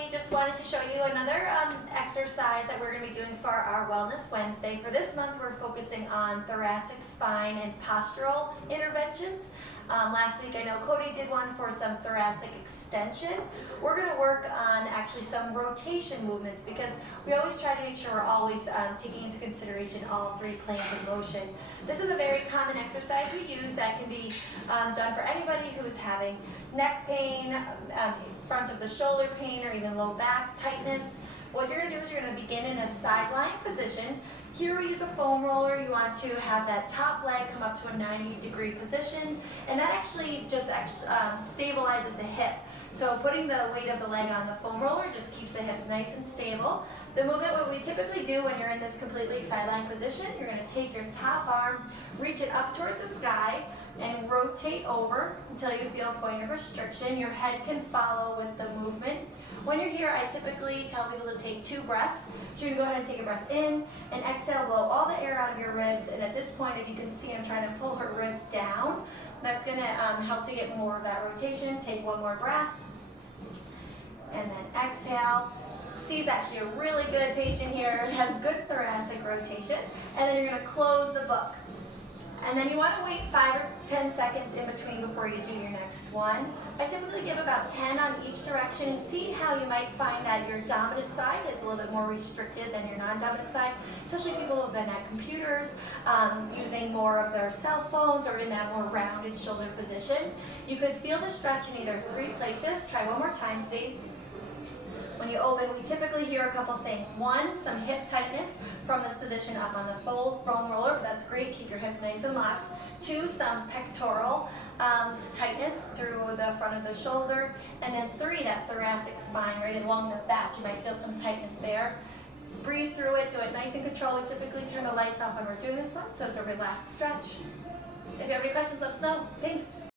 everybody. Just wanted to show you another exercise that we're going to be doing for our Wellness Wednesday. For this month, we're focusing on thoracic, spine, and postural interventions. Last week, I know Cody did one for some thoracic extension. We're going to work on actually some rotation movements because we always try to make sure we're always taking into consideration all three planes of motion. This is a very common exercise we use that can be done for anybody who is having neck pain, front of the shoulder pain, or even low back tightness. What you're going to do is you're going to begin in a sideline position. Here we use a foam roller. You want to have that top leg come up to a 90-degree position, and that actually just stabilizes the hip. So putting the weight of the leg on the foam roller just keeps the hip nice and stable. The movement, what we typically do when you're in this completely sideline position, you're going to take your top arm, reach it up towards the sky, and rotate over until you feel a point of restriction. Your head can follow with the movement. When you're here, I typically tell people to take 2 breaths. So you're going to go ahead and take a breath in and exhale, blow all the air out of your ribs. And at this point, if you can see, I'm trying to pull her ribs down. That's going to help to get more of that rotation. Take 1 more breath. And then exhale. C is actually a really good patient here. It has good thoracic rotation. And then you're going to close the book. And then you want to wait 5 or 10 seconds in between before you do your next one. I typically give about 10 on each direction and see how you might find that your dominant side is a little bit more restricted than your non-dominant side, especially people who have been at computers, using more of their cell phones, or in that more rounded shoulder position. You could feel the stretch in either 3 places. Try one more time, see? When you open, we typically hear a couple things. 1, some hip tightness from this position up on the foam roller. That's great. Keep your hip nice and locked. 2, some pectoral tightness through the front of the shoulder. And then 3, that thoracic spine right along the back. You might feel some tightness there. Breathe through it. Do it nice and controlled. We typically turn the lights off when we're doing this one, so it's a relaxed stretch. If you have any questions, let us know. Thanks.